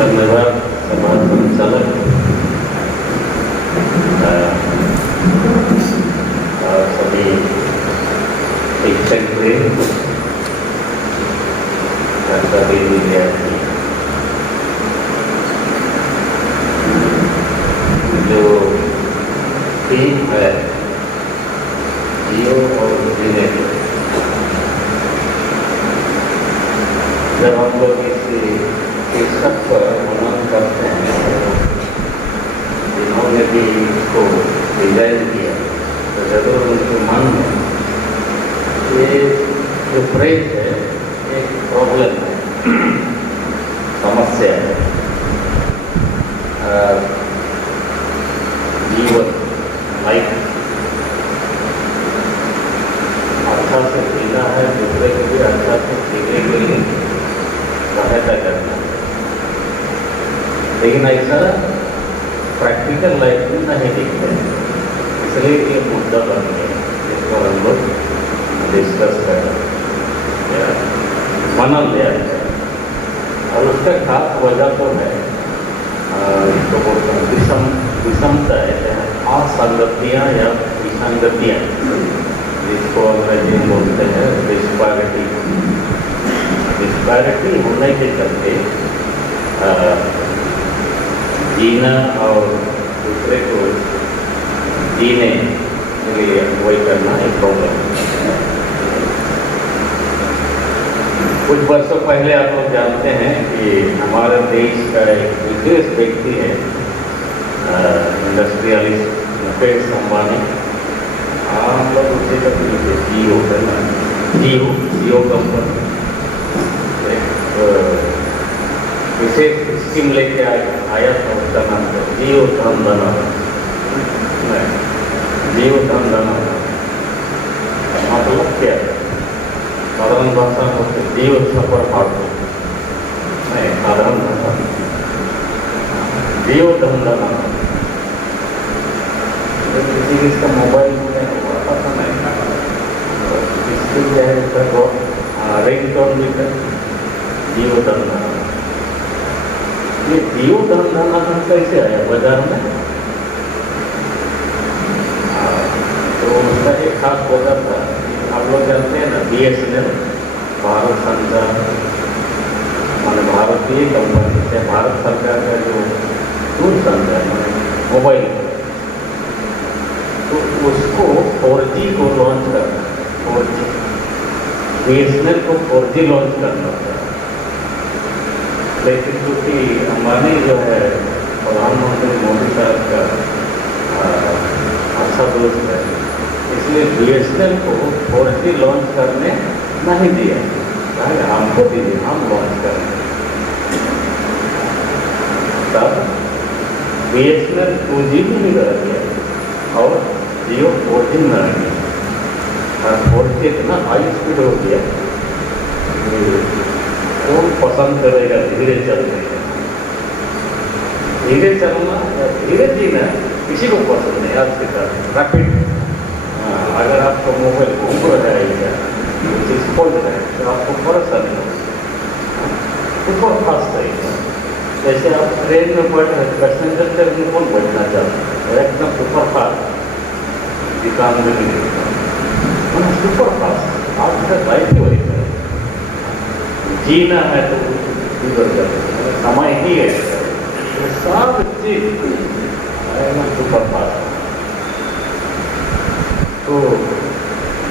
धन्यवाद सभा संचालक और सभी शिक्षक वृंद और सभी विद्यार्थी जो टीम है जियो और जिनेट, जब हम लोग शीर्षक पर मनन करते हैं जिन्होंने भी इसको डिजाइन किया तो जरूर उनके मन में ये जो फ्रेज है एक प्रॉब्लम है, समस्या है। जीवन लाइफ अच्छा से जीना है, दूसरे को भी अच्छा से जीने के लिए सहायता करना है, लेकिन ऐसा प्रैक्टिकल लाइफ में नहीं दिखता है। इसलिए ये मुद्दा बन गया जिसको हम लोग डिस्कस कर मनन लिया जाए। और उसका खास वजह तो है इसको बोलते हैं विषमता है, असंगतियाँ या विसंगतियाँ, जिसको अंग्रेजी में बोलते हैं डिस्पैरिटी। डिस्पैरिटी होने के चलते जीना और दूसरे को जीने के लिए वही करना एक प्रॉब्लम है। कुछ वर्षों पहले आप लोग जानते हैं कि हमारे देश का एक विशेष व्यक्ति है इंडस्ट्रियलिस्ट मुकेश अंबानी। हम लोग उसे कभी जियो है ना, जियो कंपनी विशेष स्कीम लेके आया था, उसका नाम था जियो धन धना। जियो धन धना मतलब क्या है? साधारण भाषा में जियो छपर फाड़ो नहीं, साधारण भाषा जियो धन धना। किसी किसका मोबाइल में आता था नहीं, इसके क्या है रिंग टोन भी है जियो धन धना। ये जियो धन धना कैसे आया बाजार में? तो उसका एक खास वजह था, आप लोग जानते हैं ना BSNL भारत संचार माने भारतीय कंपनी से भारत सरकार का जो दूरसंचार माने मोबाइल, तो उसको 4G को लॉन्च करना, 4G BSNL को 4G लॉन्च करना था। लेकिन क्योंकि अंबानी जो है प्रधानमंत्री मोदी साहब का अच्छा दोस्त है, इसलिए BSNL को 4G लॉन्च करने नहीं दिया, कहा हमको दीजिए हम लॉन्च करें। तब BSNL 2G में ही रह गया और जियो 4G में रह गया। और 4G इतना हाई स्पीड हो गया, कौन पसंद करेगा धीरे चलने का? धीरे चलना या धीरे जीना किसी को पसंद नहीं। आज के साथ रैपिड, अगर आपको मोबाइल घूम रहा है या चीज़ खोल रहा है तो आपको परेशानी होगी। सुपर फास्ट है, जैसे आप ट्रेन में बैठ रहे पैसेंजर ट्रेन में कौन बैठना चाहते हैं? एकदम सुपर फास्ट दुकान में सुपर फास्ट। आज का लाइफ ही वही है, जीना है तो गुजर जाए, समय ही है तो सब चीज सुपर फास्ट। तो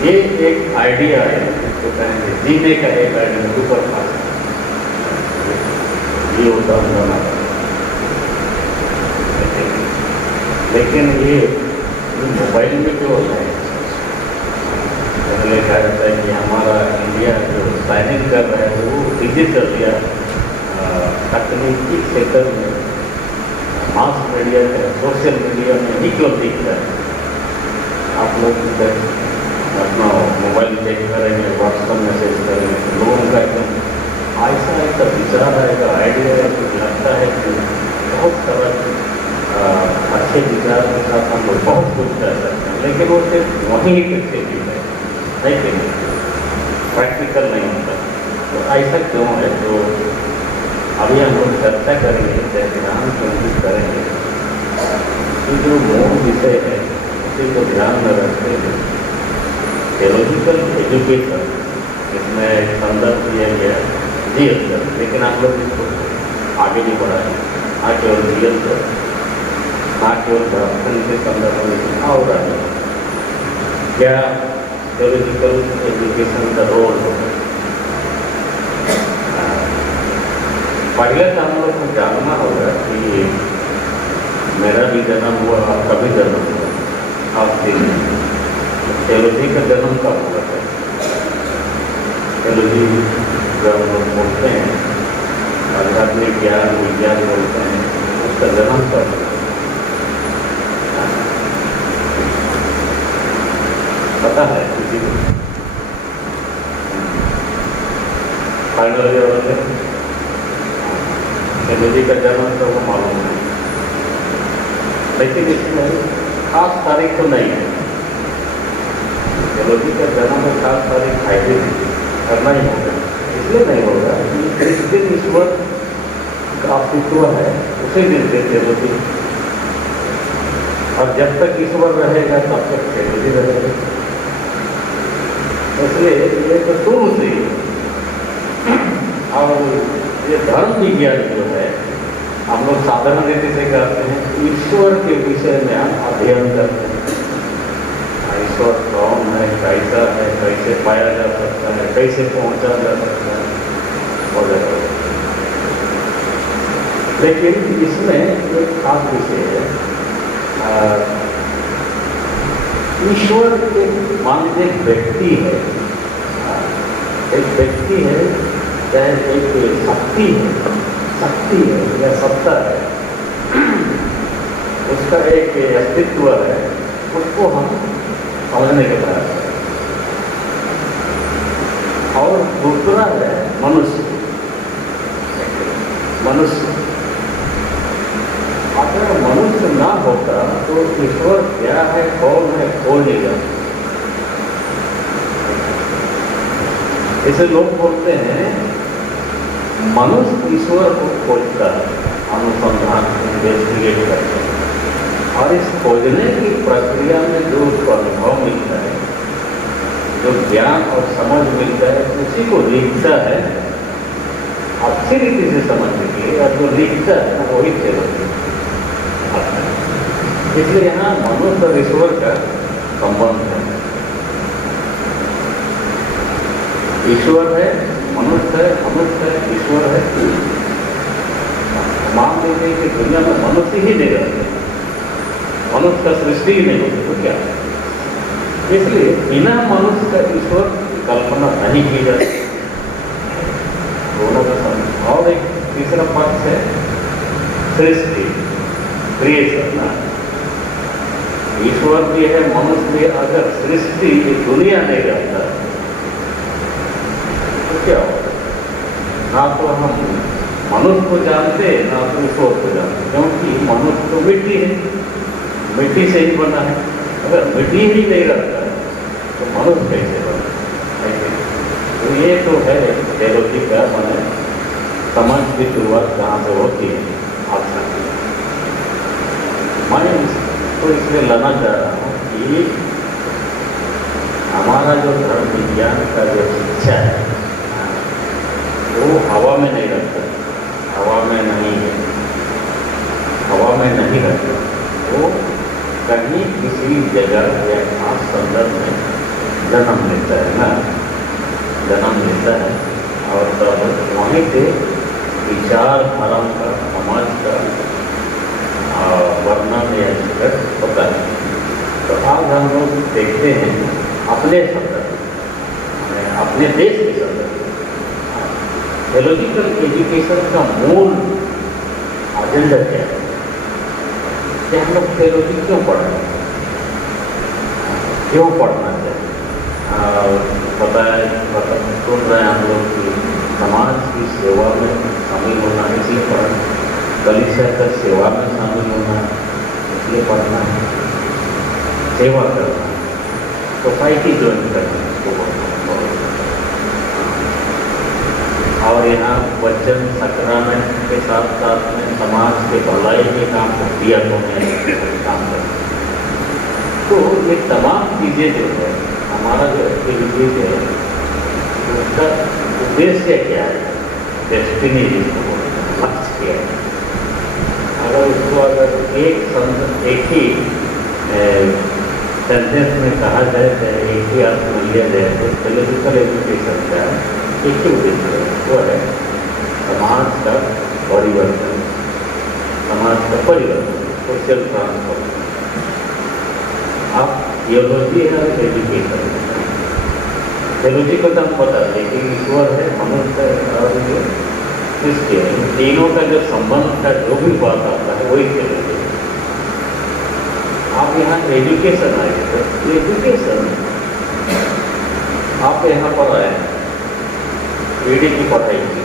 ये एक आइडिया है, तो कहेंगे जीने का एक आइडिया सुपर फास्ट ये होता होना। लेकिन ये मोबाइल में जो होता है, पहले कहा जाता है कि हमारा इंडिया जो साइनिंग कर रहा है वो डिजिटल या तकनीकी क्षेत्र में मास मीडिया में सोशल मीडिया में ही क्यों दिख रहा है। आप लोग अपना मोबाइल चेक करेंगे, व्हाट्सएप मैसेज करेंगे तो लोगों का एकदम ऐसा ऐसा विचार आएगा, आइडिया है, कुछ लगता है कि बहुत सारा अच्छे विचार के साथ हम लोग बहुत कुछ कर सकते हैं, लेकिन वो सिर्फ वहीं की स्थिति है कि नहीं, प्रैक्टिकल नहीं होता। तो ऐसा क्यों है? तो अभी हम लोग चर्चा करेंगे, ध्यान केंद्रित करेंगे कि जो मूल विषय है उसी को ध्यान में रखते हुए थियोलॉजिकल एजुकेशन, इसमें एक संदर्भ दिया गया जीएस कर, लेकिन आप लोग इसको आगे नहीं बढ़ाएं, ना केवल जीएस कर, ना केवल दर्शन के संदर्भ में और क्या थियोलॉजिकल एजुकेशन का रोल होगा। पहले तो हम लोग को जानना होगा कि मेरा भी जन्म हुआ, आपका भी जन्म हुआ, आपके थियोलॉजी का जन्म कब हुआ है। थियोलॉजी जब हम लोग बोलते हैं, आध्यात्मिक ज्ञान विज्ञान बोलते हैं, उसका जन्म कब हुआ पता है किसी को? फाइनल ईयर थियोलॉजी का जन्म तो वो मालूम है, लेकिन इसमें खास तारीख तो नहीं है। थियोलॉजी का जन्म में खास तारीख फायदे करना ही होगा, इसलिए नहीं होगा कि जिस दिन ईश्वर का अस्तित्व है उसी दिन से थियोलॉजी, और जब तक ईश्वर रहेगा तब तक थियोलॉजी रहेगा। इसलिए ये तो शुरू से ही, और ये धर्म विज्ञान जो है हम लोग साधारण रीति से करते हैं, ईश्वर के विषय में हम अध्ययन करते हैं। ईश्वर कौन है, कैसा है, कैसे पाया जा सकता है, कैसे पहुंचा जा सकता है वगैरह। लेकिन इसमें एक खास विषय है, ईश्वर एक मान लीजिए एक व्यक्ति है, एक व्यक्ति है, चाहे एक शक्ति है या सत्ता है, उसका एक अस्तित्व है, उसको हम समझने के प्रयास करें। और दूसरा है मनुष्य। अगर मनुष्य ना होता तो ईश्वर क्या है, कौन है, खोज नहीं जाता। इसे लोग बोलते हैं मनुष्य ईश्वर को खोजता है, अनुसंधान इन्वेस्टिगेट करता है, और इस खोजने की प्रक्रिया में जो उसको अनुभव मिलता है, जो ज्ञान और समझ मिलता है, उसी को लिखता है अच्छी रीति से समझने के लिए, और जो लिखता है वही थियोलॉजी। इसलिए यहाँ मनुष्य और ईश्वर का संबंध है। ईश्वर है, मनुष्य है, मनुष्य है, ईश्वर है। मान लीजिए कि दुनिया में मनुष्य ही नहीं रहते, मनुष्य का सृष्टि ही नहीं होती तो क्या है। इसलिए बिना मनुष्य का ईश्वर की कल्पना नहीं की जाती। दोनों का संबंध। और एक तीसरा पक्ष है सृष्टि, क्रिएशन। ईश्वर भी है, मनुष्य भी। अगर सृष्टि दुनिया नहीं रहता तो क्या होगा? ना तो हम मनुष्य को जानते, ना तो ईश्वर को जानते, क्योंकि मनुष्य तो मिट्टी है, मिट्टी से ही बना है। अगर मिट्टी ही नहीं रहता तो मनुष्य कैसे बना? तो ये तो है थियोलॉजी का मैंने समझ की शुरुआत कहाँ से होती है। अच्छा, मैं तो इसलिए लाना चाह रहा हूँ कि हमारा जो धर्म विज्ञान का जो शिक्षा है वो हवा में नहीं रहता, हवा में नहीं है, हवा में नहीं रहता। वो कहीं किसी जगह या खास संदर्भ में जन्म लेता है ना, जन्म लेता है, और तब वहीं से विचारधारा का, समाज का वर्णन या जिक्र होता है। तो आज हम लोग देखते हैं अपने संदर्भ, अपने देश के संदर्भ, थियोलॉजिकल एजुकेशन का मूल एजेंडा क्या है कि हम लोग थियोलॉजी क्यों पढ़ रहे हैं, क्यों पढ़ना चाहिए। पता है, सुन रहे हैं हम लोग कि समाज की सेवा में शामिल होना इसलिए पढ़ना, कलीसिया का सेवा में शामिल होना इसलिए पढ़ना है, सेवा करना, सोसाइटी ज्वाइन करना, इसको पढ़ना। और यहाँ वचन सक्रमेंट के साथ साथ में समाज के भलाई के काम दिया तो काम करते। तो ये तमाम चीज़ें जो है हमारा जो एक्टिविटीज है उसका उद्देश्य क्या है, डेस्टिनी जिसको लक्ष्य क्या है। अगर उसको अगर एक ही सेंटेंस में कहा जाए चाहे एक ही अर्थ में लिया जाए तो फिलोसफिकल एजुकेशन का एक ही उद्देश्य है, वो है समाज का परिवर्तन, समाज का परिवर्तन, सोशल ट्रांसफॉर्मेशन। अब थियोलॉजी है और एजुकेशन। थियोलॉजी को तो हम पता है कि ईश्वर है, मनुष्य है और क्रिश्चियन, तीनों का जो संबंध का जो भी बात आता है वही थियोलॉजी है। आप यहाँ एजुकेशन आए तो एजुकेशन आप यहाँ पर आए बीडी की पढ़ाई की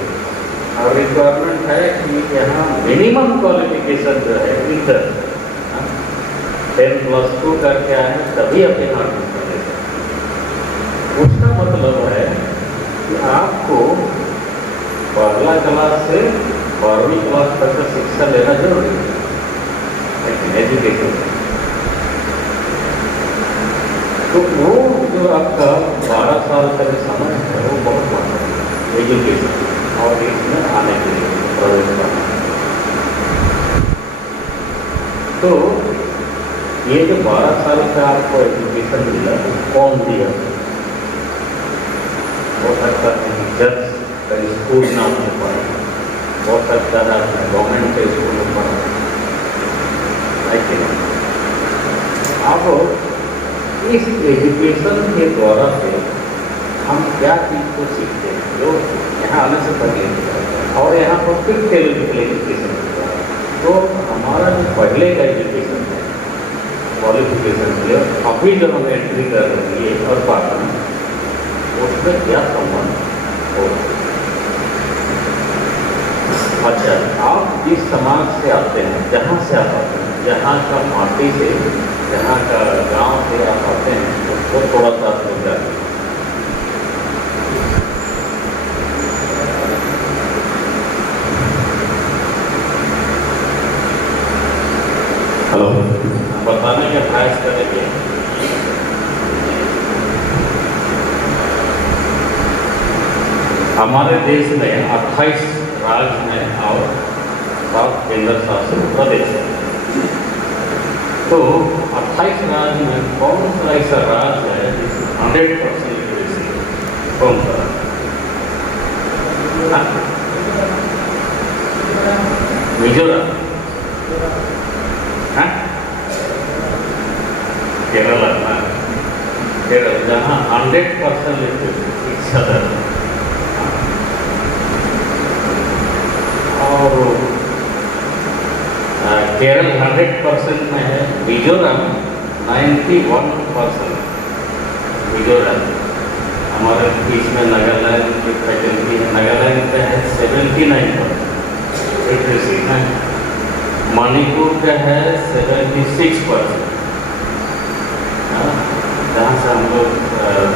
और रिक्वायरमेंट है कि यहाँ मिनिमम क्वालिफिकेशन जो है इंटर 10+2 करके आए तभी आप यहाँ एडमिशन ले सकते। उसका मतलब है कि आपको पहला क्लास से 12वीं क्लास तक का शिक्षा लेना जरूरी है, लेकिन एजुकेशन। तो वो जो आपका 12 साल का जो समय है वो बहुत महत्वपूर्ण है एजुकेशन और इसमें आने के लिए प्रवेश करना। तो ये जो 12 साल का आपको एजुकेशन मिला तो कौन दिया? हो सकता है कि जज का स्कूल ना आपने पढ़ा, हो सकता है आपने गवर्नमेंट के स्कूल में पढ़ा, लेकिन अब इस एजुकेशन के द्वारा से हम क्या चीज़ को सीखते हैं जो यहाँ आने से पहले और यहाँ पर फिर थियोलॉजिकल एजुकेशन होता है। तो हमारा जो पहले का एजुकेशन है क्वालिफिकेशन के लिए अभी जो हम एंट्री कर रही है और पाठ में उसमें क्या संबंध हो। अच्छा, आप जिस समाज से आते हैं, जहाँ से आप आते हैं, जहाँ का माटी से, जहाँ का गांव से आप आते हैं, उसको थोड़ा सा आप लोग जाते। हेलो, बताने का प्रयास करेंगे। हमारे देश में 28 राज्य हैं और 7 केंद्र शासित प्रदेश हैं। तो 28 राज्य में कौन सा ऐसा राज्य है जिसमें 100% लिटरेसी? कौन सा? मिजोरम, केरला ना, केरल जहाँ 100% लिटरेसी शिक्षा दर। और केरल 100% में है, मिजोरम 91%। मिजोरम हमारे बीच में नागालैंड की फैकल्टी है, नागालैंड का है 79% लिटरेसी है, मणिपुर का है 76%, जहाँ से हम लोग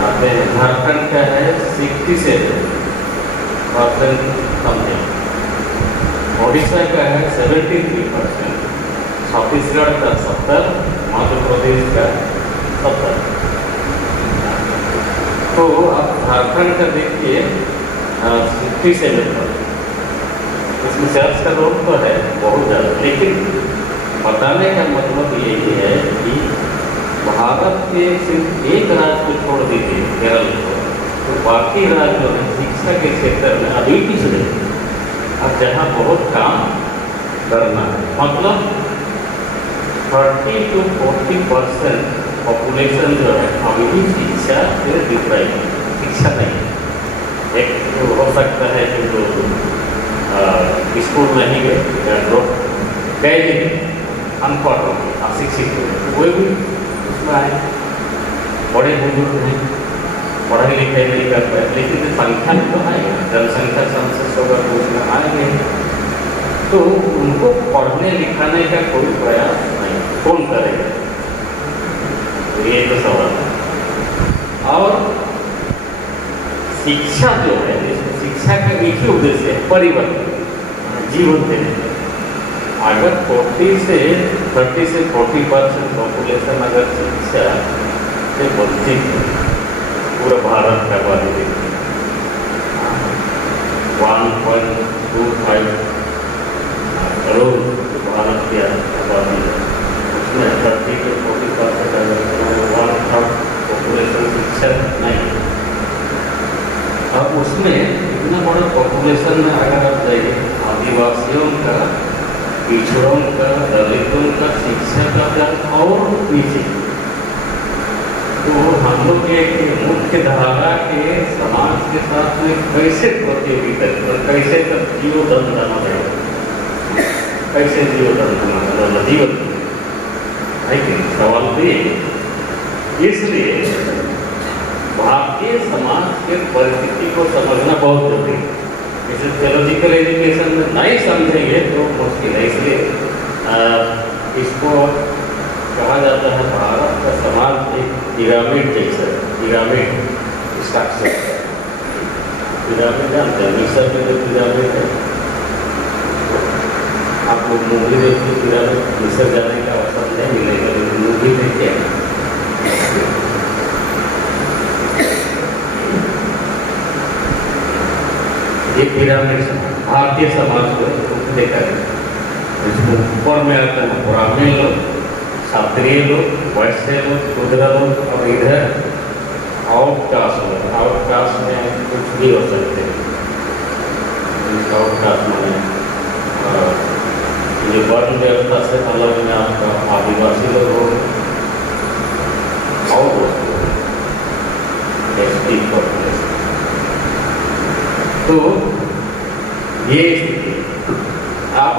आते हैं। झारखंड का है 67% समथिंग, ओडिशा का है 73%, छत्तीसगढ़ का 70%, मध्य प्रदेश का 70%। तो अब झारखंड का देखिए 67%। इसमें चर्च का रोल तो है बहुत ज़्यादा, लेकिन बताने का मतलब यही है कि भारत के सिर्फ एक राज्य को छोड़ दीजिए, केरल को, तो बाकी राज्यों में शिक्षा के क्षेत्र में अभी पिछड़े। अब जहाँ बहुत काम करना है, मतलब 30 to 40% पॉपुलेशन जो है अभी भी शिक्षा से डिप्राइव, शिक्षा नहीं है। एक तो हो सकता है कि जो स्कूल नहीं गए, गए नहीं, अनपढ़ हो गए, अशिक्षित हो गए, कोई भी उसमें आए। बड़े बुजुर्ग हैं, पढ़ाई लिखाई नहीं कर पाए, लेकिन संख्या में तो आएगा, जनसंख्या सेंसस होगा तो उसमें आएंगे। तो उनको पढ़ने लिखाने का कोई प्रयास नहीं, कौन करेगा? तो ये तो सवाल है। और शिक्षा जो है, शिक्षा का एक ही उद्देश्य है, परिवर्तन, जीवन देने। अगर 30 से 40% पॉपुलेशन अगर शिक्षा से वंचित है, पूरा भारत का आबादी देखिए 1.25 करोड़ भारत की आबादी है, उसमें 30 से 40% अगर 1/3 पॉपुलेशन शिक्षा नहीं है। अब उसमें इतना बड़ा पॉपुलेशन में अगर आप जाइए, आदिवासियों का, पिछड़ों का, दलितों का शिक्षा का दर और पीछे, तो हम लोग एक मुख्य धारा के समाज के साथ में कैसे प्रतियोगिता कर, कैसे जीवोदन डालना जाएगा, कैसे जीवोदन डालना जीवन है कि सवाल भी। इसलिए भारतीय समाज के परिस्थिति को समझना बहुत जरूरी है। इसे थियोलॉजिकल एजुकेशन में नहीं समझेंगे तो मुश्किल है। इसलिए इसको कहा जाता है भारत का समाज एक पिरामिड जैसा, पिरामिड स्ट्रक्चर है। पिरामिड जानते हैं, मिस्र में जो पिरामिड है, आप लोग मूवी देखिए, पिरामिड मिस्र जाने का अवसर नहीं मिलेगा, लेकिन मूवी देखिए ये पिरामिड समाज, भारतीय समाज को देखा है। इसमें ऊपर में आता है ब्राह्मण लोग, क्षत्रिय लोग, वैश्य लोग, शूद्र लोग, और इधर आउटकास्ट लोग। आउटकास्ट में कुछ भी हो सकते हैं। आउटकास्ट में जो वर्ण व्यवस्था से अलग में आपका आदिवासी लोग हो और एसटी पॉपुलेशन। तो ये स्थिति आप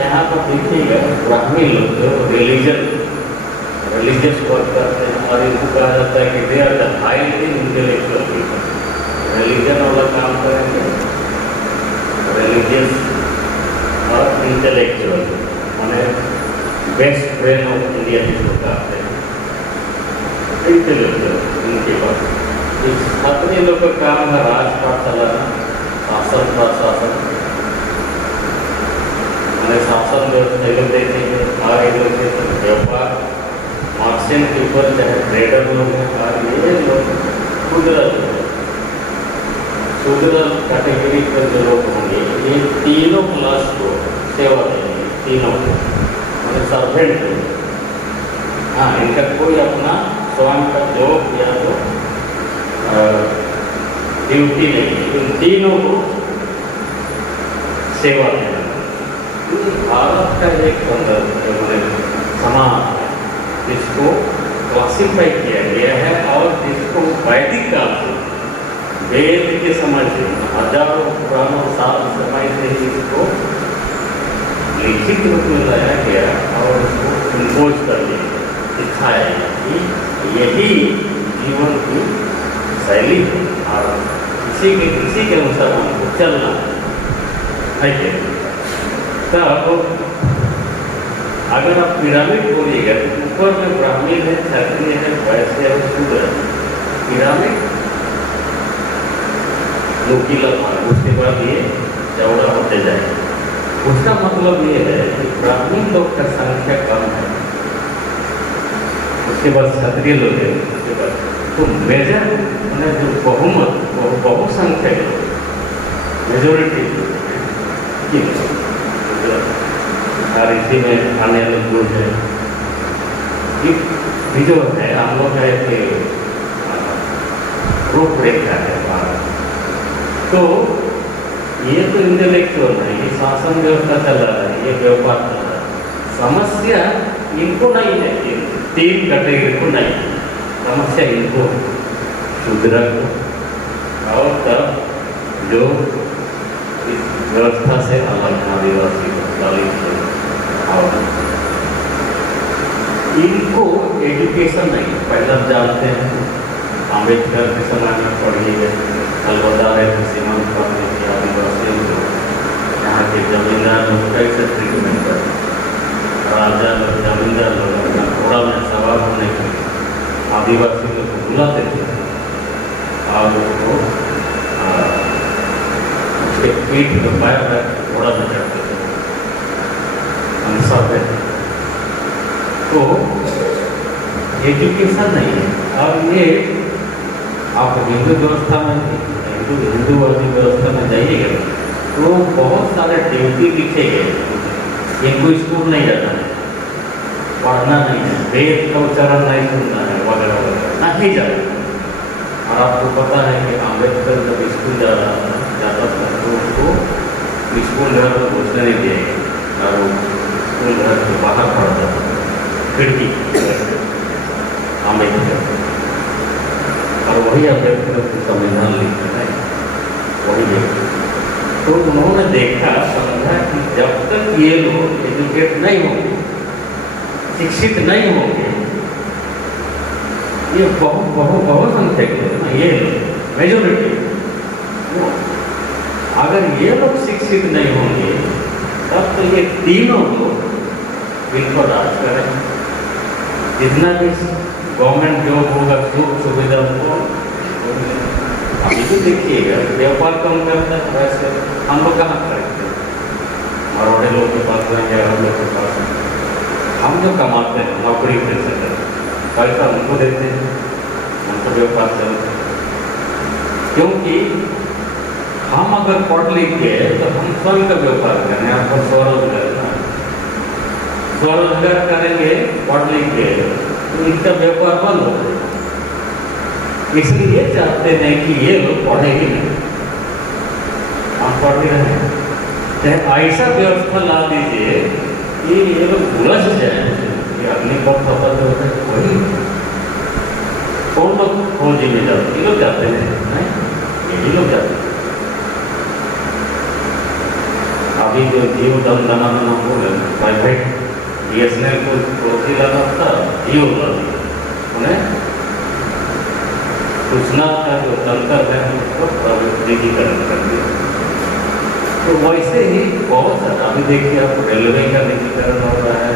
यहाँ पर देखिएगा, ब्राह्मण लोग जो रिलीजियस वर्क करते हैं, और इनको कहा जाता है कि they are the highly intellectual people. Religion वाला काम करेंगे, रिलीजियस और इंटेलेक्चुअल, माने बेस्ट ब्रेन ऑफ इंडिया जिसको कहते हैं, इंटेलेक्चुअल इनके पास। इस अपने लोग का काम है राजपाट चलाना, शासन प्रशासन, मैंने शासन व्यवस्था लोग देखेंगे, आगे लोग व्यापार, मार्केट के ऊपर चाहे ट्रेडर लोग हैं, और ये लोग खुदरा कैटेगरी पर जो लोग होंगे, ये तीनों क्लास को सेवा देंगे, तीनों को, मैंने सर्वेंट। हाँ, इनका कोई अपना स्वयं का जॉब या तो ड्यूटी नहीं है, इन तीनों को सेवा देना। भारत का एक समाज है जिसको क्लासिफाई किया गया है, और जिसको वैदिक काल से, वेद के समय से, हजारों पुरानों साल समय से इसको लिखित रूप में लाया गया और उसको इम्पोज कर दिया, दिखाया गया कि यही जीवन की शैली है और इसी के अनुसार हमको चलना है। तब अगर आप पिरामिड बोलिएगा तो ऊपर में ब्राह्मण है, क्षत्रिय है, वैश्य है, शूद्र है। पिरामिड नुकीला था, उसके बाद ये चौड़ा होते जाए। उसका मतलब ये है कि ब्राह्मण लोग का संख्या कम है, उसके बाद क्षत्रिय लोग है, उसके बाद तो मेजर मैंने जो बहुमत, बहुसंख्या मेजोरिटी और इसी में अन्य लोग है। ये जो है हम लोग का एक रूपरेखा है भारत। तो ये तो इंटेलेक्चुअल है, ये शासन व्यवस्था चल रहा है, ये व्यापार चल रहा है। समस्या इनको नहीं है, तीन कैटेगरी को नहीं, समस्या इनको शूद्र को, और तब जो इस व्यवस्था से अलग आदिवासी दलित और इनको एजुकेशन नहीं। पहले आप जानते हैं अम्बेडकर के समय में पढ़िए, अलबदा है सीमांत पढ़ने की आदिवासियों को यहाँ के जमींदार लोग कैसे ट्रीटमेंट करते, राजा लोग, जमींदार लोग अपना घोड़ा में सवार होने के लिए आदिवासी लोग को बुलाते थे और उसको तो एजुकेशन नहीं है। और ये आप हिंदू व्यवस्था में हिंदूवादी व्यवस्था में जाइएगा तो बहुत सारे ड्यूटी लिखे गए। इनको स्कूल नहीं जाना है, पढ़ना नहीं है, वेद का उच्चारण नहीं सुनना है, वगैरह वगैरह नहीं जाना। और आपको पता है कि अम्बेडकर जब स्कूल जाता था तो उसको स्कूल घर में घुसने नहीं दिया और स्कूल घर के बाहर पढ़ता था, खिड़की अम्बेडकर। और वही अम्बेडकर को संविधान लिखते हैं, वही लिखते। तो उन्होंने देखा, समझा कि जब तक ये लोग एजुकेट नहीं होंगे, शिक्षित नहीं होंगे, ये बहुत संख्यक है, ये मेजोरिटी, अगर ये लोग शिक्षित नहीं होंगे तब तो ये तीनों लोग बिल्कुल राज करेंगे। जितना भी गवर्नमेंट जॉब होगा, सुख सुविधा हो, अभी तो देखिएगा व्यापार कम करता है, वैसे हम लोग कहाँ खरीदते हैं? मरोड़े लोग के पास रहेंगे, हम लोग के पास हम जो कमाते हैं नौकरी पैसे करते हैं, पैसा उनको देते हैं, उनको व्यापार चलते हैं। क्योंकि हम अगर पढ़ लिख के तो हम स्वयं का व्यापार करें, आपको स्वरोजगार स्वरोजगार करेंगे, पढ़ लिख के तो इनका व्यापार बंद हो जाएगा। इसलिए चाहते हैं कि ये लोग पढ़े ही नहीं, हम पढ़ ही रहे हैं। ऐसा व्यवस्था ला दीजिए कि ये लोग उलझ जाए कि अगली बार सफल जो है वही कौन लोग फौजी में जाते, ये लोग जाते हैं, यही लोग जाते हैं। अभी जो जीव दम दना बोले प्राइवेट BSNL को प्रोसी लाना था, जीव उन्हें सूचना का जो तंत्र है उसको निजीकरण कर दिया। तो वैसे ही बहुत सारा अभी देखिए, आप रेलवे का निजीकरण हो रहा है,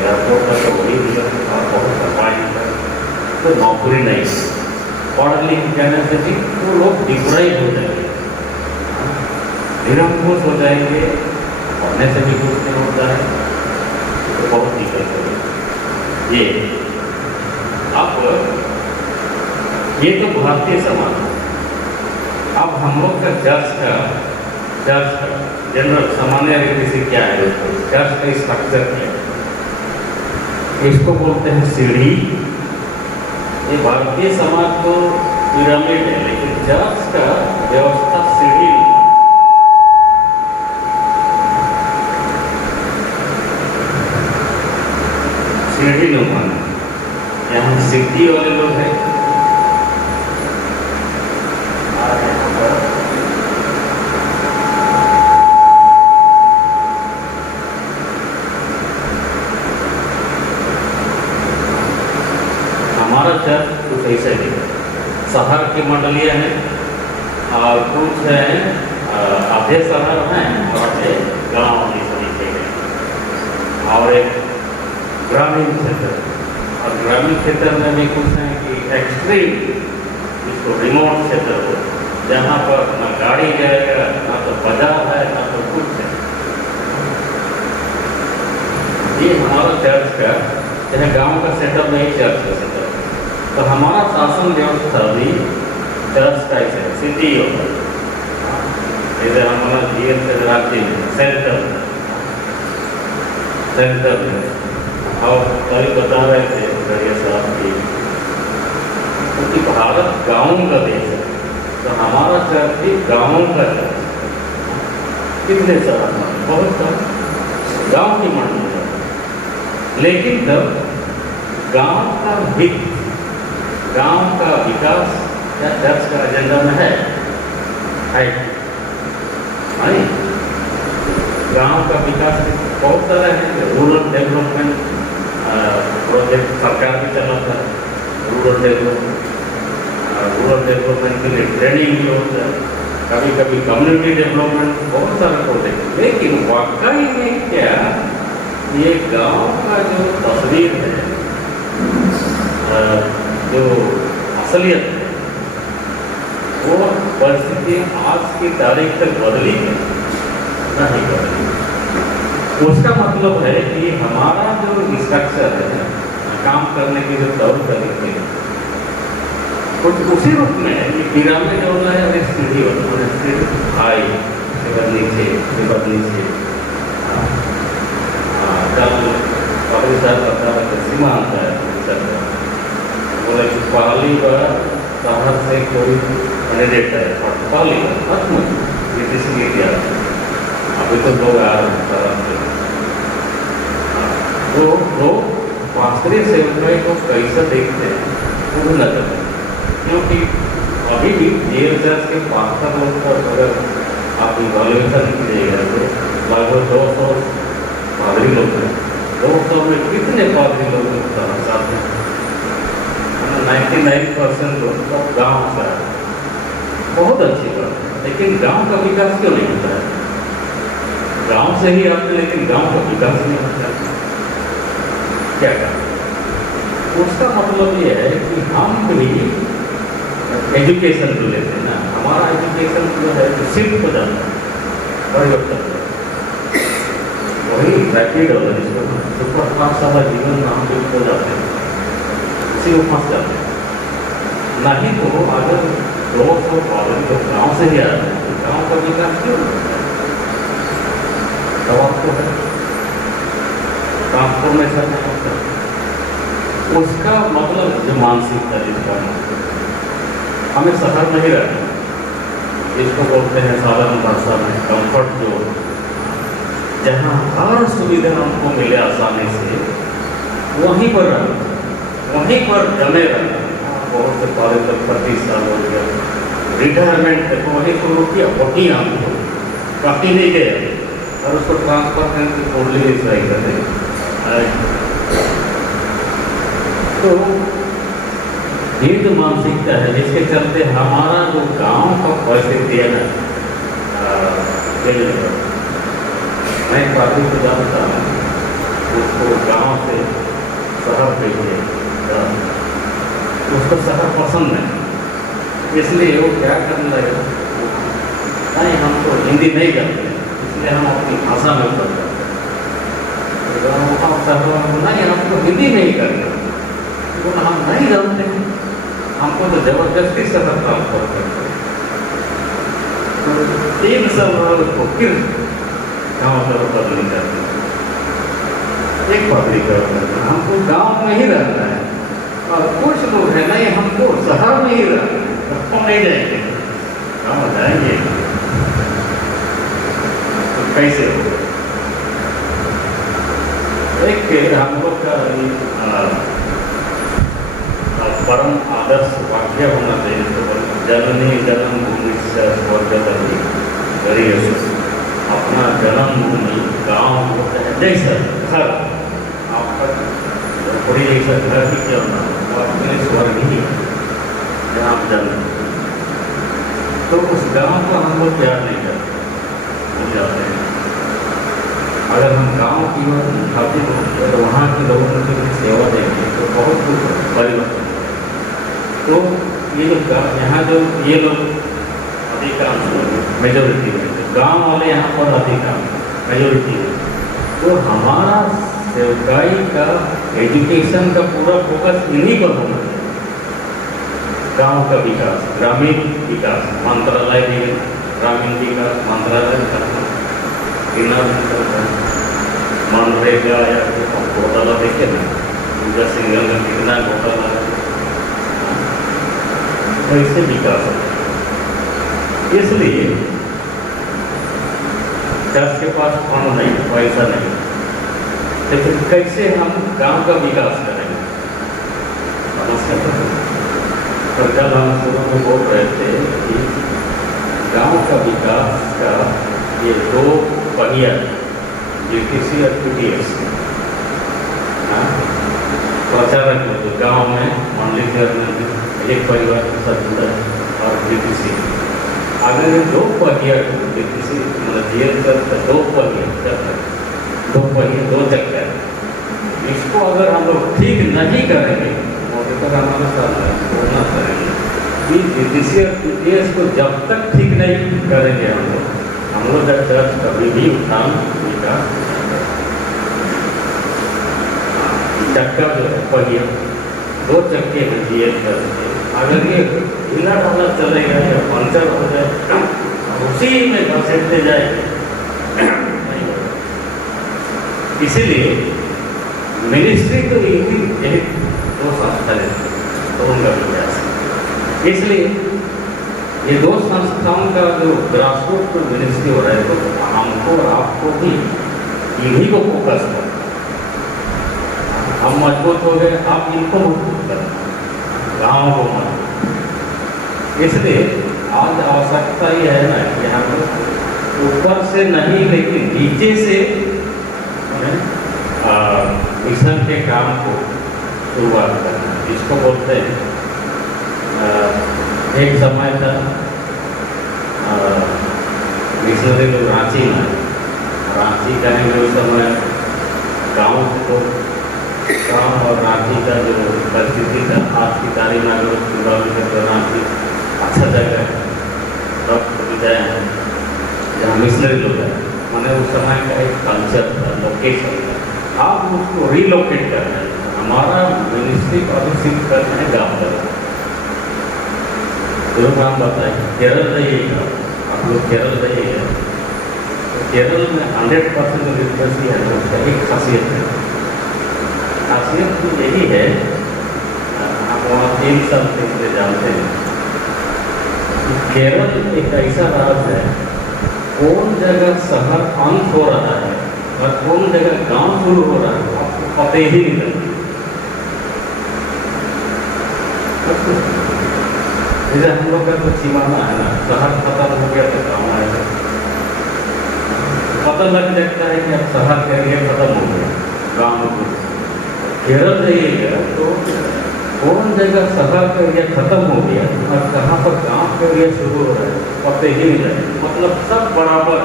एयरपोर्ट का तो वही दिया, बहुत सफाई का तो नौकरी नहीं, पढ़ लिख जाने से भी वो लोग डिप्राइव हो जाएंगे, निरंकुश हो जाएंगे, पढ़ने से भी कुछ नहीं होता है, तो बहुत दिक्कत होगी। ये तो भारतीय समाज है। अब हम लोग का चर्च का जनरल सामान्य रीति से क्या है, चर्च का स्ट्रक्चर क्या है, इसको बोलते हैं सीढ़ी। ये भारतीय समाज को पिरामिड है, लेकिन चर्च का व्यवस्था सीढ़ी नुमा। यहाँ सिद्धि वाले लोग हैं, हमारा चर्च कुछ ऐसे ही शहर की मंडलियाँ हैं और कुछ हैं आधे शहर हैं और आधे गाँव में सभी हैं, और एक ग्रामीण क्षेत्र, और ग्रामीण क्षेत्र में भी कुछ हैं कि एक्सट्रीम, जिसको रिमोट क्षेत्र हो, जहाँ पर ना गाड़ी जाएगा, ना तो बाजार है, ना तो कुछ है। ये हमारा चर्च का चाहे गांव का सेटअप नहीं, चर्च का सेटअप। तो हमारा शासन व्यवस्था भी चर्च का ऐसे सिटी होता है। जैसे हमारा जीएम से राज्य सेंटर में, और कभी बता रहे थे गड़िया साहब की, क्योंकि भारत गाँव का देश है, तो हमारा चर्च भी गाँव का चर्च। कितने सारा बहुत सारा गाँव की मंडी है, लेकिन तब गाँव का हित, गाँव का विकास या चर्च का एजेंडा में है नहीं। गाँव का विकास बहुत सारा है, रूरल डेवलपमेंट प्रोजेक्ट सरकार भी चलाता है, रूरल डेवलपमेंट के लिए ट्रेनिंग भी होता है, कभी कभी कम्युनिटी डेवलपमेंट, बहुत सारे प्रोजेक्ट। लेकिन वाकई में क्या ये गांव का जो तस्वीर है, जो असलियत है, वो परिस्थिति आज की तारीख तक बदली है नहीं बदली। उसका मतलब है कि हमारा जो स्ट्रक्चर है, काम करने की जो तौर तरीके कुछ उसी रूप में है कि पिरामिड होना है और एक सीढ़ी होना है, सीढ़ी हाई फिर नीचे फिर नीचे। कल काफी साल बता रहे सीमांत है बोले कि पहली बार बाहर से कोई कैंडिडेट है, पहली बार ये किसी के क्या अभी तो लोग आ रहे हैं तरह से, तो लोग पास्त्रीय सेवकाई को कैसे देखते हैं वो नजर है, क्योंकि अभी भी जेल चर्च के पास्ता लोग का अगर आप इवैल्यूएशन कीजिएगा तो लगभग 200 पादरी लोग हैं। 200 में कितने पादरी लोग साथ हैं? 99% लोग तो गाँव से है, बहुत अच्छी बात है, लेकिन गांव का विकास क्यों नहीं होता है? गांव से ही आते लेकिन गांव का विकास नहीं होता है, क्या करें? उसका मतलब ये है कि हम भी एजुकेशन जो लेते हैं ना, हमारा एजुकेशन जो है तो शिफ्ट हो जाता है, परिवर्तन हो जाता है, वही रैपिड हो जाता है, सुपर फास्ट वाला जीवन में हम शिफ्ट हो जाते हैं, उसी को फंस जाते हैं। नहीं तो अगर 200 कॉलेज जो गाँव से ही आ रहे हैं तो गाँव का विकास क्यों होता है? तो है ट्रांसफॉर्मेशन नहीं होता, उसका मतलब जो मानसिकता जिसका हमें शहर में ही रहना, इसको बोलते हैं साधारण भाषा में कंफर्ट जोन, जहाँ हर सुविधा हमको मिले आसानी से, वहीं पर रहना, वहीं पर जमे रहना। बहुत से कॉलेज तक 25 साल हो गया, रिटायरमेंट देखो वहीं पर रुकिया, वहीं हमको काफ़ी नहीं गया और उसको ट्रांसफर करके टोटली सही करें। तो ये जो मानसिकता है जिसके चलते हमारा जो गांव का परिस्थिति है ना, मैं पार्टी को जानता हूँ, उसको गांव से शहर भेजे, उसको शहर पसंद नहीं, इसलिए वो क्या करने लगे, नहीं हम तो हिंदी नहीं जानते इसलिए हम अपनी भाषा में पढ़ते हैं, नहीं हमको हिंदी नहीं करते, तो हम नहीं जानते हैं, हमको तो जबरदस्ती से ट्रांसफर करते हैं। तो 3 साल को फिर गाँव का बदली करते हैं, एक पब्लिक करते हैं, हमको गाँव में ही रहना है, और कुछ लोग हैं नहीं हमको शहर में ही रहना है, हम नहीं जाएंगे, गाँव जाएंगे तो कैसे हो? एक हम लोग का परम आदर्श वाक्य होना चाहिए, तो जननी जन्म भूमि से स्वर्गदली गरीब, अपना जन्म भूमि गाँव होता है जैसा घर, आपका बड़ी जैसा घर ही क्यों ना वो अपने स्वर्ग ही जहाँ आप जन्म, तो उस गाँव को हम लोग प्यार नहीं करते, भूल जाते हैं। अगर हम गांव की ओर खाते हैं तो वहाँ के लोगों की सेवा देंगे तो बहुत कुछ परिवर्तन। तो ये लोग यहाँ जो ये लोग अधिकांश लोग मेजोरिटी है, गांव वाले यहाँ पर अधिकांश मेजोरिटी है, तो हमारा सेवकाई का एजुकेशन का पूरा फोकस इन्हीं पर होना चाहिए। गांव का विकास, ग्रामीण विकास, मंत्रालय भी ग्रामीण विकास मंत्रालय करना, मनरेगा या घोटाला देखे ना, पूजा सिंगल का कितना घोटाला है, कैसे विकास है। इसलिए चर्च के पास फंड नहीं, पैसा नहीं, लेकिन कैसे हम गांव का विकास करेंगे? समस्या तो कल हम शुरू में बोल रहे थे कि गांव का विकास का ये 2 पहिया, जीटीसी और पीटीएस, प्रचारक होते गाँव में मंडली करने एक परिवार के साथ जुड़ा और जीटीसी, अगर 2 पहिया जीटीसी मतलब जीएल का 2 पहिया 2 चक्कर, इसको अगर हम लोग ठीक नहीं करेंगे तो हमारा साथ बोलना करेंगे कि जीटीसी और पीटीएस को जब तक ठीक नहीं करेंगे हम लोग का चर्च कभी भी उत्थान विकास चक्का जो है पहिया, 2 चक्के हैं GL करके, अगर ये ढीला ढाला चलेगा या पंचर हो जाए उसी में घसीटते जाएंगे, नहीं होगा। इसीलिए मिनिस्ट्री तो यही 2 संस्था लेती है, तो उनका विकास। इसलिए ये 2 संस्थाओं का जो ग्रासरूट पर मिनिस्ट्री हो रहा है, तो हमको और आपको भी इन्हीं को फोकस करना। हम मजबूत हो गए, आप इनको मजबूत करना, गाँव को मजबूत। इसलिए आज आवश्यकता ये है ना कि हम ऊपर से नहीं लेकिन नीचे से मिशन के काम को शुरुआत करना, इसको बोलते हैं। एक समय था मिशनरी लोग रांची में, रांची कहेंगे उस समय गाँव को, गाँव और रांची का जो परिस्थिति था, आज की तारीख में अगर किलोमीटर रांची अच्छा जगह है, डॉक्टर विजय है जहाँ मिशनरी लोग हैं, मैंने उस समय का एक कल्चर था, लोकेशन था। आप उसको रिलोकेट करना है, हमारा मिनिस्ट्री को अभी शिफ्ट करना है गाँव तक। जो काम बताए केरल रहिएगा, आप लोग केरल रहिएगा, तो केरल में 100% लिटरेसी है, उसका एक खासियत है। खासियत तो यही है, आप वहाँ 3 साल से जानते हैं, केरल एक ऐसा राज्य है, कौन जगह शहर अंत हो रहा है और कौन जगह गांव शुरू हो रहा है आपको पता ही नहीं लगता। जैसे हम लोग का तो सीमाना है ना, शहर खत्म हो गया तो गाँव आएगा, पता लग जाता है कि अब शहर का एरिया खत्म हो गया, गाँव को। केरल रहिएगा तो कौन जगह शहर का एरिया खत्म हो गया और कहाँ पर गाँव का एरिया शुरू हो रहा है पता ही नहीं लगेगा। मतलब सब बराबर,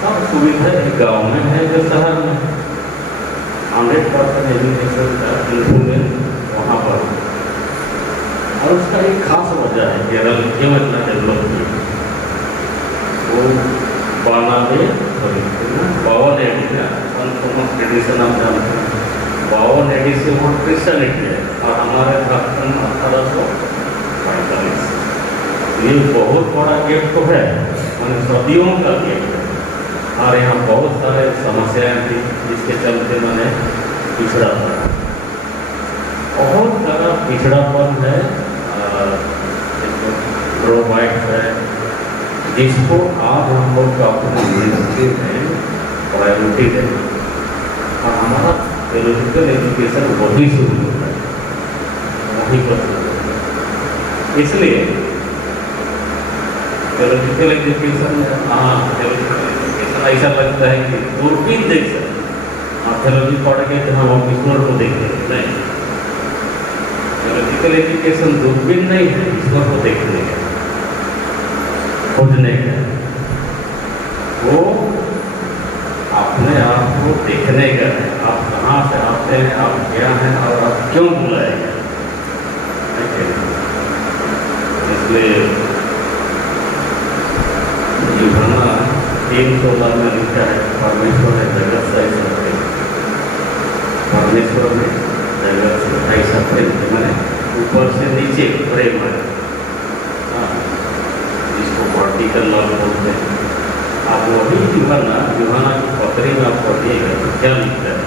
सब सुविधा गाँव में है जो शहर में। 100% एजुकेशन का इन्फ्लुएंस वहाँ पर, और उसका एक खास वजह है केरल क्यों इतना डेवलप किया। वो 52 एडी का ट्रेडिशन आप जानते हैं, 52 एडी से वो क्रिश्चियनिटी है और हमारे 1845। ये बहुत बड़ा गेप तो है, मैंने सदियों का गेप है, और यहाँ बहुत सारे समस्याएं थी जिसके चलते मैंने पिछड़ा पड़ा, बहुत सारा पिछड़ापन है, प्रोवाइड है, जिसको आज हम लोग का अपने मिनिस्ट्री में प्रायोरिटी देना, और हमारा थियोलॉजिकल एजुकेशन वही शुरू होता है, वहीं पर शुरू होता है। इसलिए थियोलॉजिकल एजुकेशन ऐसा लगता है कि दूरबीन देख सकते, थियोलॉजी पढ़ के जहाँ हम ईश्वर को देखते हैं, नहीं, थियोलॉजिकल एजुकेशन दूरबीन नहीं है, ईश्वर को देखने का, खोजने का, वो अपने आप को देखने का है। आप कहाँ से आते हैं, आप क्या हैं और आप क्यों बुलाए गए। इसलिए यूहन्ना 3:16 में लिखा है, परमेश्वर ने जगत से ऐसा प्रेम, परमेश्वर ने जगत से ऐसा प्रेम, मैंने ऊपर से नीचे प्रेम है, जिसको वर्टिकल लव बोलते हैं। आप वही यूहन्ना की पत्री में आप पढ़िएगा तो क्या लिखता है,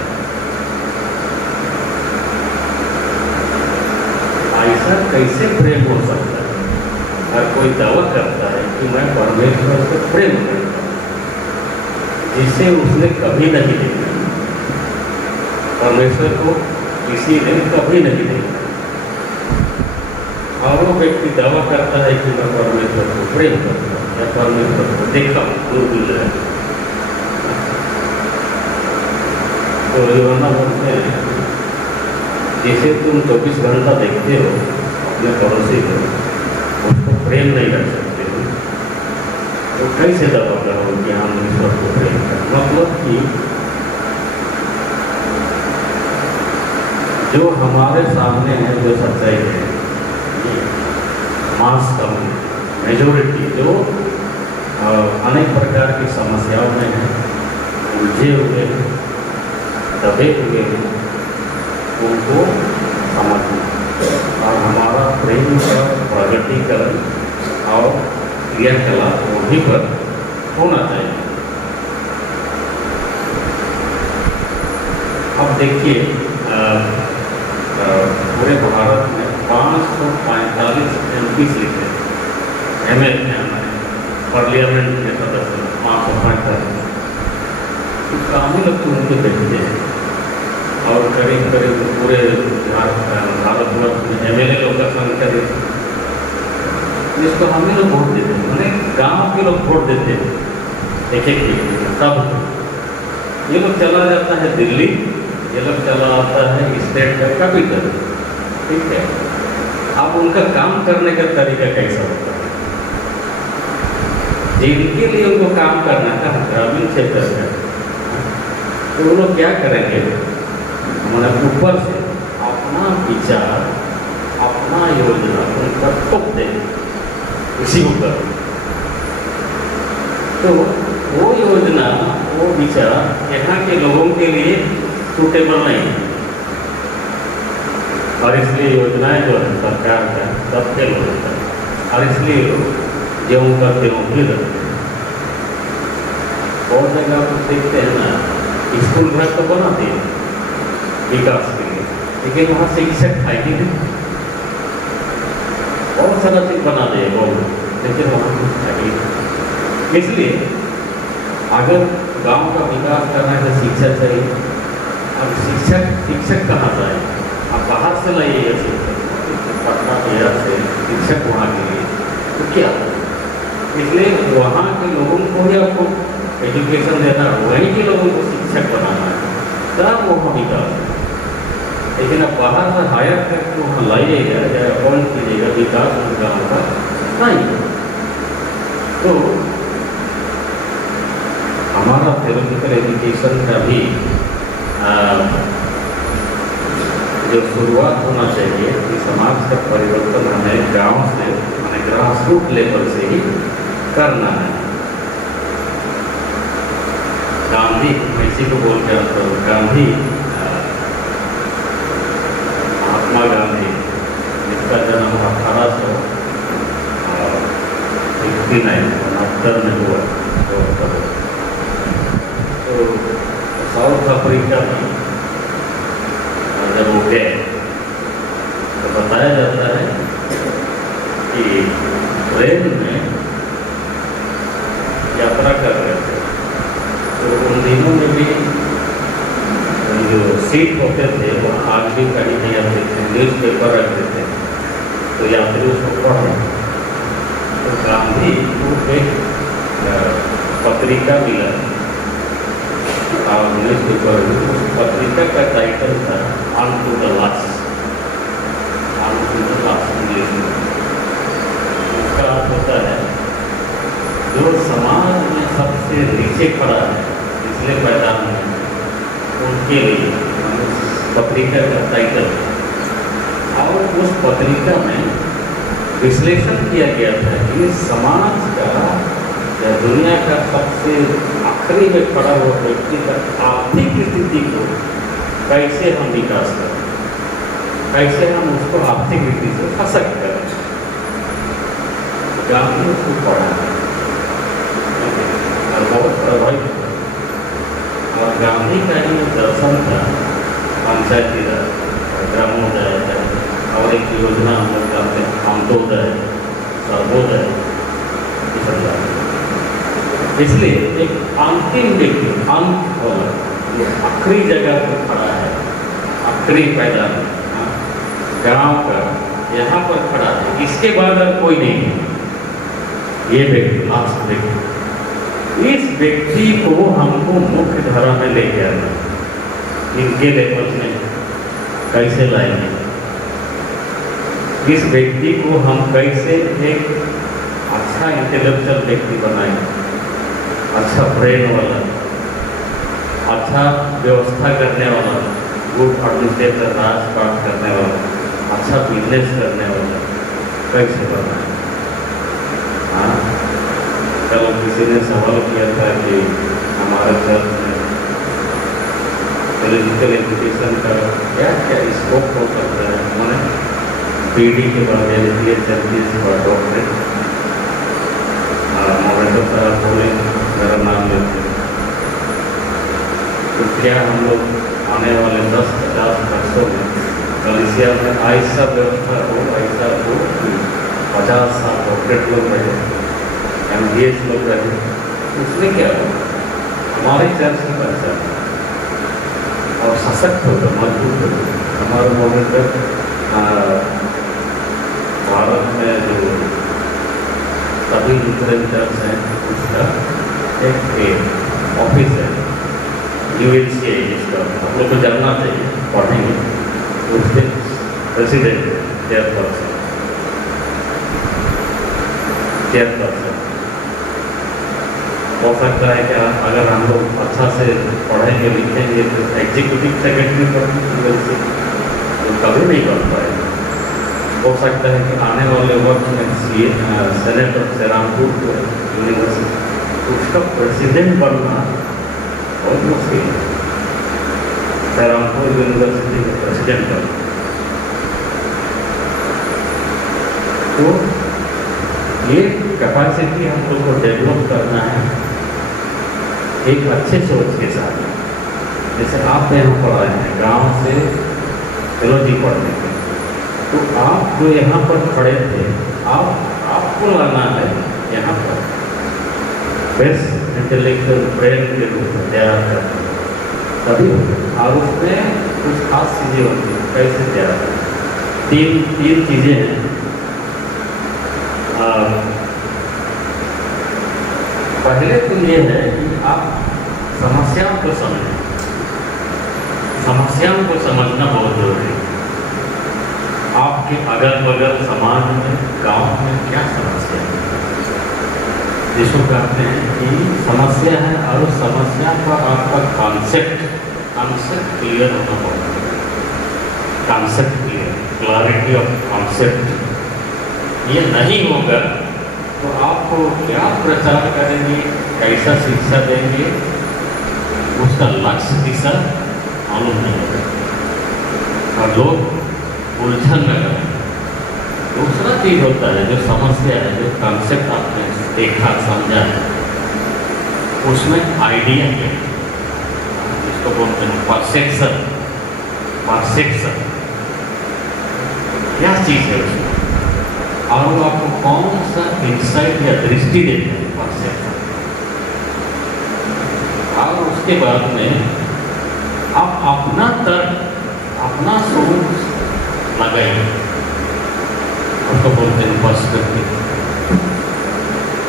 ऐसा कैसे प्रेम हो सकता है। हर कोई दावा करता है कि मैं परमेश्वर से प्रेम करता हूँ, जिसे उसने कभी नहीं देखा, परमेश्वर को किसी ने कभी नहीं देखा, और वो व्यक्ति दावा करता है कि मैं परमेश्वर को प्रेम करता हूँ या परमेश्वर को देखा दूरबीन है। तो यूहन्ना बोलते हैं, जिसे तुम 24 घंटा देखते हो अपने पड़ोसी को, उसको प्रेम नहीं कर सकते हो, तो कैसे दावा करो कि हम ईश्वर को प्रेम करें। मतलब कि जो हमारे सामने है, जो सच्चाई है, मास कम्युनिटी मेजोरिटी जो अनेक प्रकार की समस्याओं में है, उलझे हुए हैं, दबे हुए हैं, उनको समझना और हमारा प्रेम का प्रगटीकरण और क्रियाकलाप वहीं पर होना चाहिए। अब देखिए पूरे भारत में 545 MP लिखे ML हैं हमारे पार्लियामेंट के सदस्य 545, तो काफ़ी लोग तो उनके बैठते हैं और करीब करीब पूरे भारतवर्ष में MLA लोग का संख्या देखते हैं, जिसको हम ही लोग वोट देते हैं, मैंने गाँव के लोग वोट देते हैं एक एक सब। ये लोग चला जाता है दिल्ली, ये लोग चला आता है स्टेट का कैपिटल, ठीक है। अब उनका काम करने का तरीका कैसा होता है, जिनके लिए उनको काम करना था ग्रामीण क्षेत्र में, तो वो लोग क्या करेंगे, हमारे ऊपर से अपना विचार अपना योजना उन पर थोप देंगे उसी ऊपर। तो वो योजना वो विचार यहाँ के लोगों के लिए सूटेबल नहीं है, और इसलिए योजनाएं जो है सरकार का सबके लोगों का, और इसलिए ज्यों का त्यों भी रखते हैं। बहुत जगह आप देखते हैं ना, स्कूल घर तो बनाते हैं विकास के लिए, लेकिन वहाँ शिक्षक है कि नहीं, बहुत सारा चीज बना दे लोग, लेकिन वहाँ कुछ है ही नहीं। इसलिए अगर गांव का विकास करना है तो शिक्षा चाहिए। अब शिक्षक कहाँ जाए, अब बाहर से लाइए ऐसे पटना बिहार से शिक्षक वहाँ के लिए, तो क्या, इसलिए वहाँ के लोगों को ही आपको एजुकेशन देना, वहीं के लोगों को शिक्षक बनाना है, तब वो विकास है। लेकिन अब बाहर से हायर करके वहाँ लाइएगा या अपॉइंट कीजिएगा, विकास उनका होगा नहीं। तो हमारा थियोरटिकल एजुकेशन का भी जो शुरुआत होना चाहिए कि समाज का परिवर्तन हमें गांव से, हमें ग्रास रूट लेवल से ही करना है। गांधी, मैं इसी को बोल के आता हूँ, गांधी महात्मा गांधी, जिसका जन्म 1869 में हुआ, तो साउथ अफ्रीका में जब वो गए तो बताया जाता है कि ट्रेन में यात्रा कर रहे थे, तो उन दिनों में भी जो सीट होते थे वो आग भी कहीं नहीं आते थे, न्यूज़ पेपर रखते थे, तो यात्री उसको पढ़े। तो गांधी को एक पत्रिका मिला और न्यूज़ पेपर, उस पत्रिका का टाइटल था on to the last, English में। उसका अर्थ होता है जो समाज में सबसे नीचे खड़ा है, इसलिए पैदा हुए, उनके लिए पत्रिका का टाइटल। और उस पत्रिका में विश्लेषण किया गया था कि समाज का या दुनिया का सबसे आखिरी में खड़ा हुआ व्यक्ति का आर्थिक स्थिति को कैसे हम विकास करें, कैसे हम उसको आर्थिक स्थिति से सशक्त करें। गांधी उसको पढ़ा और बहुत प्रभावित हुआ, और गांधी का ही दर्शन था पंचायती राज, ग्रामोदय और एक योजना हम लोग करते हैं अंत्योदय, सर्वोदय, इसलिए एक अंतिम व्यक्ति, अंत वाला जो आखिरी जगह पर खड़ा है, आखिरी पैदा गांव का यहाँ पर खड़ा है, इसके बाद अब कोई नहीं है, ये व्यक्ति लास्ट व्यक्ति। इस व्यक्ति को हमको मुख्य धारा में लेके आना, इनके लेवल में कैसे लाएंगे, इस व्यक्ति को हम कैसे एक अच्छा इंटेलेक्चुअल व्यक्ति बनाएंगे, अच्छा ब्रेन वाला, अच्छा व्यवस्था करने वाला, गुड एडमिनिस्ट्रेटर, राजपाट करने वाला, अच्छा बिजनेस करने वाला कैसे बनाएं। हाँ, कल किसी ने सवाल किया था कि हमारे चर्च में पॉलिटिकल एजुकेशन का क्या क्या स्कोप हो सकता है। उन्होंने पीडी के बाद PhD से बाद डॉक्टरेट मोमेंटो साहब बोले मेरा नाम लेते हैं। तो क्या हम लोग आने वाले 10-50 वर्षों में मलेशिया में ऐसा व्यवस्था हो, ऐसा हो कि 50 साल डॉक्टरेट लोग रहे, MBS लोग रहे, उसमें क्या हो हमारे चर्च की पहचान और सशक्त होगा, मजबूत होगा। हमारे मोमेंट भारत में जो सभी लुथरन चर्च हैं उसका एक ऑफिस है, UNC है, जिसका आप लोग को जानना चाहिए, पढ़ेंगे। उसके प्रेसिडेंट चेयरपर्सन हो सकता है कि अगर हम लोग अच्छा से पढ़ेंगे लिखेंगे तो एग्जीक्यूटिव सेक्रेटरी बनेंगे, तो कभी नहीं बन पाएगा। हो सकता है कि आने वाले वक्त में सेनेट ऑफ सेरामपुर यूनिवर्सिटी उसका प्रेसिडेंट बनना बहुत मुश्किल है। सेरामपुर यूनिवर्सिटी का प्रेसिडेंट बनना तो ये कैपेसिटी हम लोग को डेवलप करना है एक अच्छे सोच के साथ। जैसे आप यहाँ पर आए हैं गांव से फिलोजी पढ़ने के, तो आप जो यहाँ पर खड़े थे आपको लाना है यहाँ पर बेस्ट इंटेलेक्चुअल ब्रेन के रूप में तैयार करना तभी होगा। और उसमें कुछ खास चीज़ें होती हैं, कैसे तैयार करें। तीन चीज़ें हैं। पहले तो ये है कि आप समस्याओं को समझें। समस्याओं को समझना बहुत जरूरी है। आपके अगल बगल समाज में, गांव में क्या समस्या है, जिसको कहते हैं कि समस्या है, और उस समस्या का आपका कॉन्सेप्ट क्लियर होना पड़ता है। Concept clear, clarity of concept ये नहीं होगा तो आपको क्या प्रचार करेंगे, कैसा शिक्षा देंगे, उसका लक्ष्य दिशा मालूम नहीं होगा और लोग उलझन में करेंगे। दूसरा चीज होता है जो समस्या है, जो कॉन्सेप्ट आपने देखा समझा है, उसमें आइडिया है, जिसको बोलते हैं परसेप्शन क्या चीज है उसमें, और वो आपको कौन सा इंसाइट या दृष्टि देता है परसेप्शन। और उसके बाद में आप अपना तर्क, अपना सोच लगाइए, उसको बोलते हैं पर्सपेक्टिव।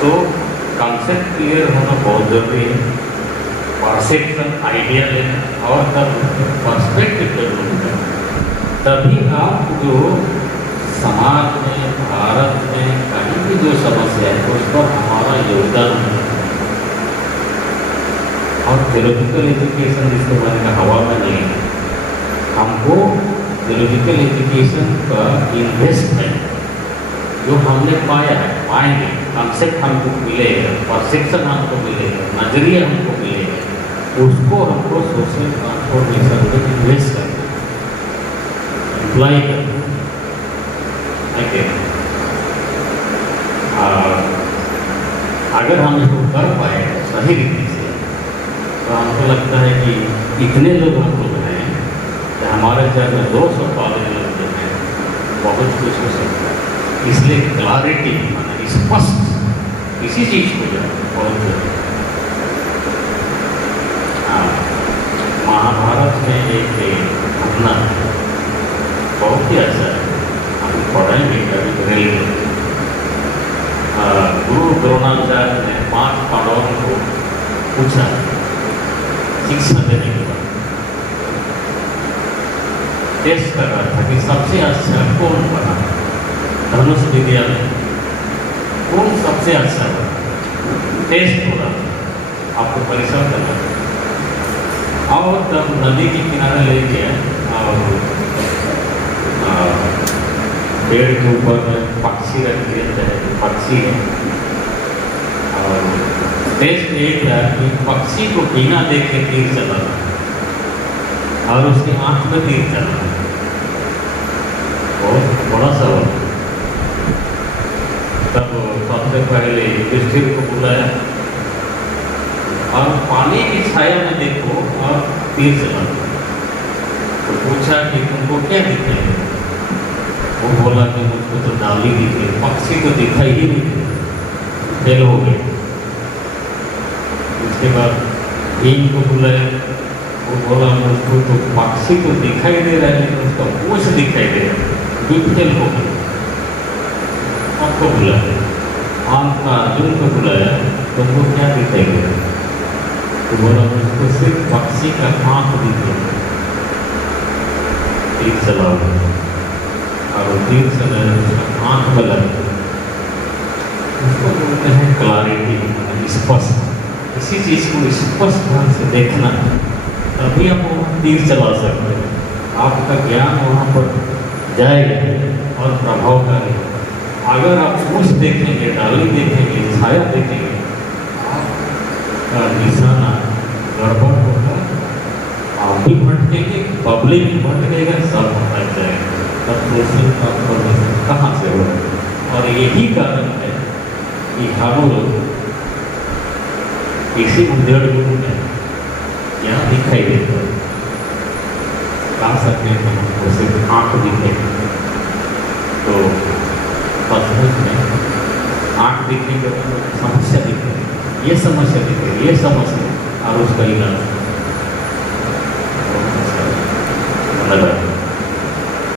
तो कॉन्सेप्ट क्लियर होना बहुत जरूरी है, परसेप्शन आइडिया लेना और तब पर्सपेक्टिव जरूर करना। तभी आप जो समाज में, भारत में कहीं भी जो समस्या है उस पर हमारा योगदान है। और थियोलॉजिकल एजुकेशन जिसको मैंने कहा हवा में नहीं है, हमको थियोलॉजिकल एजुकेशन का इन्वेस्टमेंट जो हमने पाया है, पाएंगे, कॉन्सेप्ट हमको मिलेगा, परसेप्शन हमको मिलेगा, नजरिया हमको मिलेगा, उसको हमको सोशल ट्रांसफॉर्मेशन में इन्वेस्ट करना, अप्लाई करना। अगर हम इसको कर पाए सही रीति से तो हमको लगता है कि इतने लोग हम लोग हैं कि हमारे शहर में 200 कॉलेज लोग जो हैं बहुत कुछ हो सकता है। इसलिए क्लैरिटी माने स्पष्ट किसी चीज़ को जो बहुत जरूरी है। महाभारत में एक घटना बहुत ही अच्छा है, हम पढ़ेंगे कभी रेल। गुरु द्रोणाचार्य ने 5 पांडवों को पूछा शिक्षा देने के बाद, टेस्ट कर रहा था कि सबसे अच्छा कौन बना धनुष विद्या में, कौन सबसे अच्छा बना। टेस्ट हो रहा था, आपको परिश्रम करना था। और तब नदी के किनारे ले गया और पेड़ के ऊपर में पक्षी रख देते हैं, पक्षी है। और टेस्ट एक था कि पक्षी को बिना देखे तीर चलाना, और उसकी आंख में तीर चला, बहुत बड़ा सवाल। तब सबसे पहले युधिष्ठिर को बुलाया और पानी की छाया में देखो और तीर चला। तो पूछा कि तुमको क्या दिखाई? वो बोला कि मुझको तो डाली दिखी, पक्षी तो दिखाई ही नहीं, फेल हो गए। उसके बाद भीम को बुलाया, वो बोला मुझको तो पक्षी तो दिखाई दे रहा है लेकिन उसका पूछ दिखाई दे रहा है, भी फेल हो गए। आपको बुलाया, आम का अर्जुन को बुलाया, तुमको क्या दिखाई दे रहा है? तो बोला मुझको सिर्फ पक्षी का आँख दिखे, तीर चलाओ। और तीर चलाया, उसका आँख में लगा। उसको बोलते हैं क्लैरिटी, स्पष्ट। किसी चीज़ को स्पष्ट ढंग से देखना, तभी आप वहाँ तीर चला सकते हैं। आपका ज्ञान वहाँ पर जाएगा और प्रभावकारी। अगर आप कुछ देखेंगे, डाली देखेंगे, छाया देखेंगे, आपका निशाना गड़बड़ होगा, आप भी भटकेंगे, पब्लिक भी भटकेगा, सब भटक जाएगा। तब सोचने का परमिशन कहाँ से होगा? और यही कारण है कि हम लोग इसी उद्योग में क्या दिखाई देता है, कह सकते हैं हमको सिर्फ आँख दिखे। तो सचमुच में आँख दिखने के समस्या दिखे, ये समस्या दिखे, ये समस्या, और उसका इलाज